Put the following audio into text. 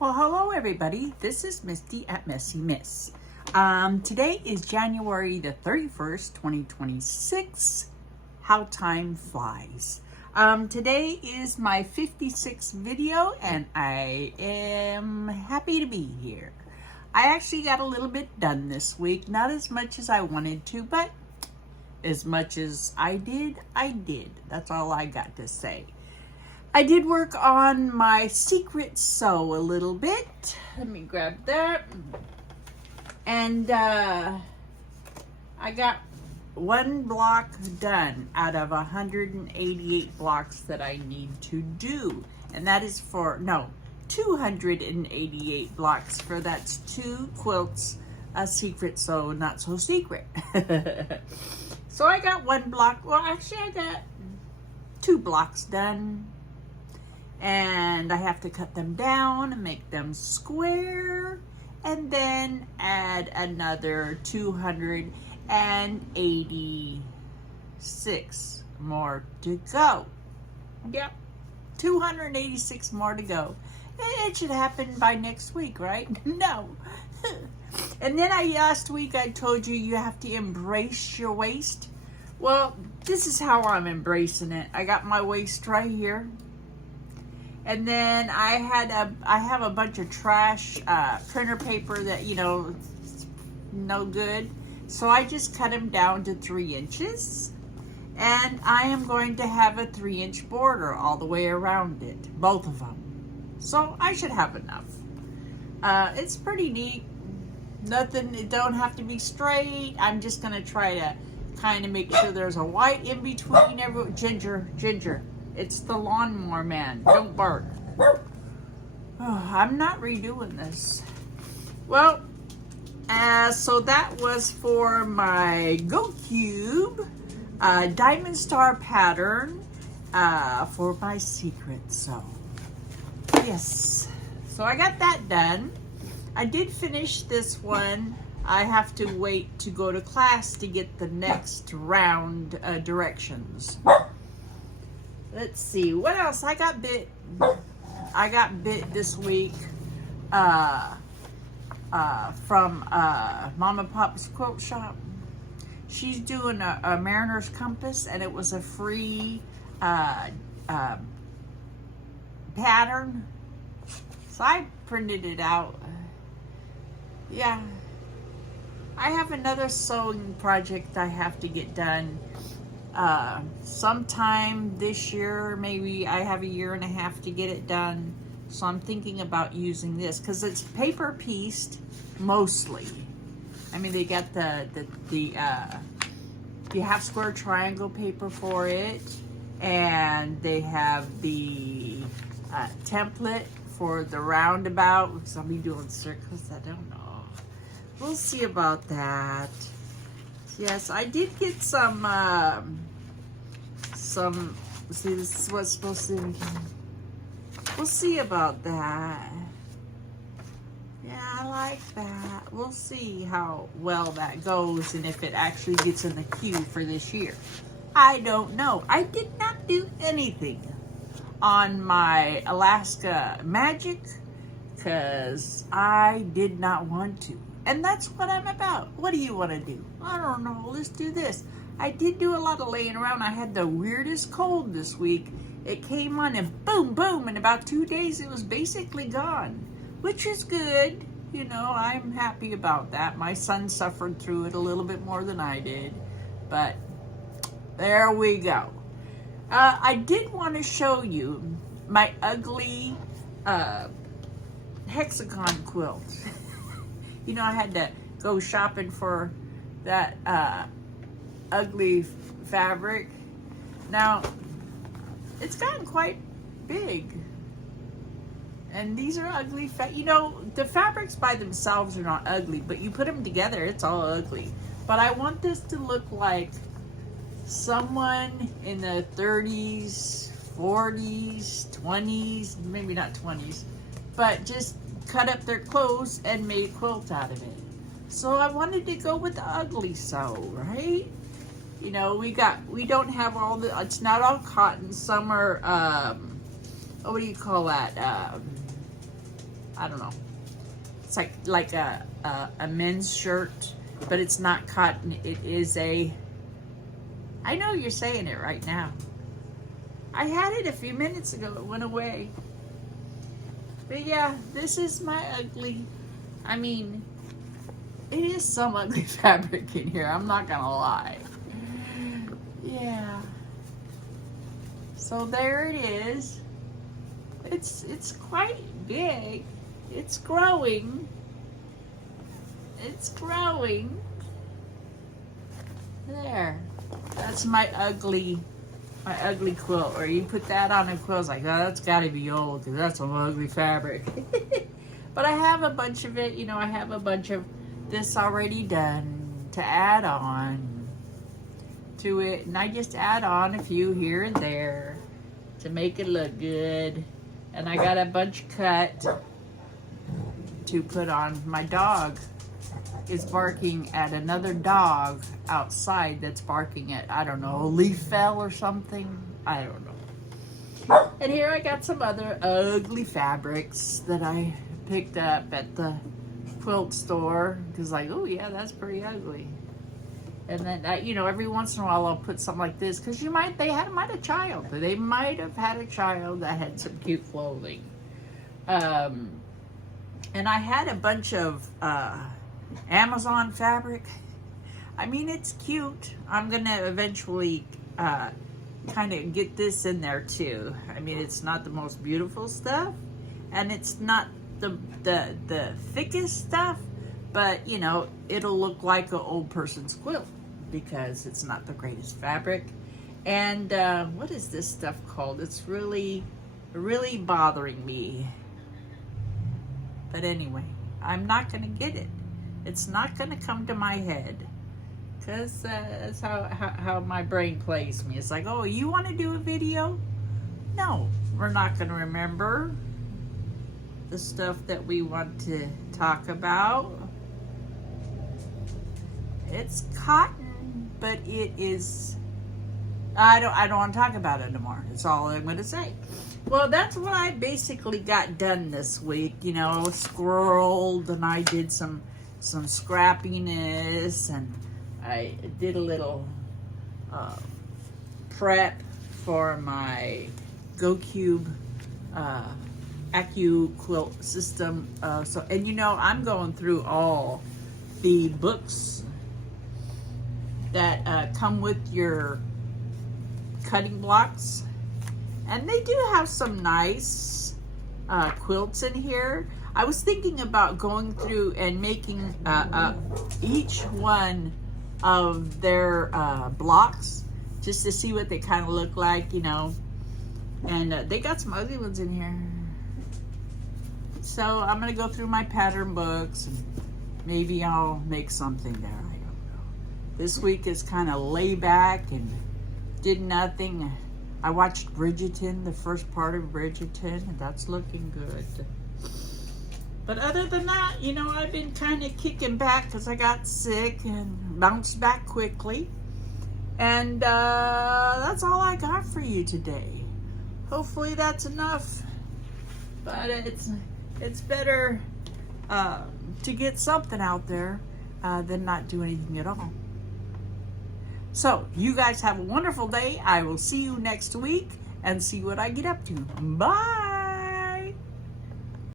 Well, hello everybody. This is Misty at Messy Miss. Today is January the 31st, 2026. How time flies. Today is my 56th video and I am happy to be here. I actually got a little bit done this week. Not as much as I wanted to, but as much as I did, I did. That's all I got to say. I did work on my secret sew a little bit. Let me grab that. And I got one block done out of 188 blocks that I need to do. And that is for, no, 288 blocks for that's 2 quilts, a secret sew, not so secret. So I got one block, well actually I got 2 blocks done. And I have to cut them down and make them square and then add another 286 more to go. Yep, 286 more to go. It should happen by next week, right? No. And then last week I told you you have to embrace your waist. Well, this is how I'm embracing it. I got my waist right here. And then I have a bunch of trash printer paper that, you know, no good. So I just cut them down to 3 inches. And I am going to have a 3-inch border all the way around it, both of them. So I should have enough. It's pretty neat. Nothing, it don't have to be straight. I'm just gonna try to kind of make sure there's a white in between every, Ginger. It's the lawnmower man. Don't bark. Oh, I'm not redoing this. Well, so that was for my Go Cube Diamond Star pattern for my secret sew. Yes. So I got that done. I did finish this one. I have to wait to go to class to get the next round directions. Let's see, what else? I got bit this week from Mom and Pop's Quilt Shop. She's doing a Mariner's Compass, and it was a free pattern. So I printed it out. Yeah. I have another sewing project I have to get done. Sometime this year, maybe. I have 1.5 years to get it done, so I'm thinking about using this because it's paper pieced mostly. I mean, they got the half square triangle paper for it, and they have the template for the roundabout because I'll be doing circles. I don't know. We'll see about that. Yes, I did get some, see, this is what's supposed to be. We'll see about that. Yeah, I like that. We'll see how well that goes and if it actually gets in the queue for this year. I don't know. I did not do anything on my Alaska Magic because I did not want to. And that's what I'm about. What do you want to do? I don't know. Let's do this. I did do a lot of laying around. I had the weirdest cold this week. It came on and boom, boom. In about 2 days, it was basically gone, which is good. You know, I'm happy about that. My son suffered through it a little bit more than I did. But there we go. I did want to show you my ugly hexagon quilt. You know, I had to go shopping for that ugly fabric. Now, it's gotten quite big. And these are ugly, you know, the fabrics by themselves are not ugly, but you put them together, it's all ugly. But I want this to look like someone in the 30s, 40s, 20s, maybe not 20s, but just cut up their clothes and made a quilt out of it. So I wanted to go with the ugly sew, right? You know, we don't have all the, it's not all cotton. Some are, what do you call that? I don't know. It's like a men's shirt, but it's not cotton. It is a, I know you're saying it right now. I had it a few minutes ago. It went away. But yeah, this is my ugly, I mean, it is some ugly fabric in here. I'm not gonna lie. Yeah. So there it is. It's quite big. It's growing. It's growing. There. That's my ugly quilt. Or you put that on a quilt, it's like, oh, that's gotta be old, because that's some ugly fabric. But I have a bunch of it, you know, I have a bunch of this already done to add on to it. And I just add on a few here and there to make it look good. And I got a bunch cut to put on. My dog is barking at another dog outside that's barking at, I don't know, a leaf fell or something. I don't know. And here I got some other ugly fabrics that I picked up at the quilt store. Because like, oh yeah, that's pretty ugly. And then, you know, every once in a while I'll put something like this. Because they might have a child. They might have had a child that had some cute clothing. And I had a bunch of Amazon fabric. I mean, it's cute. I'm going to eventually kind of get this in there too. I mean, it's not the most beautiful stuff. And it's not the thickest stuff. But, you know, it'll look like an old person's quilt. Because it's not the greatest fabric. And what is this stuff called? It's really bothering me. But anyway, I'm not going to get it. It's not going to come to my head. Because that's how my brain plays me. It's like, oh, you want to do a video? No, we're not going to remember the stuff that we want to talk about. It's cotton. But it is, I don't want to talk about it anymore. That's all I'm going to say. Well, that's what I basically got done this week. You know, squirreled, and I did some scrappiness, and I did a little prep for my GoCube Acu quilt system. And you know, I'm going through all the books that come with your cutting blocks, and they do have some nice quilts in here. I was thinking about going through and making each one of their blocks just to see what they kind of look like, you know. And they got some ugly ones in here, so I'm gonna go through my pattern books and maybe I'll make something there. This week is kind of laid back and did nothing. I watched Bridgerton, the first part of Bridgerton, and that's looking good. But other than that, you know, I've been kind of kicking back because I got sick and bounced back quickly. And that's all I got for you today. Hopefully that's enough. But it's better to get something out there than not do anything at all. So, you guys have a wonderful day. I will see you next week and see what I get up to. Bye!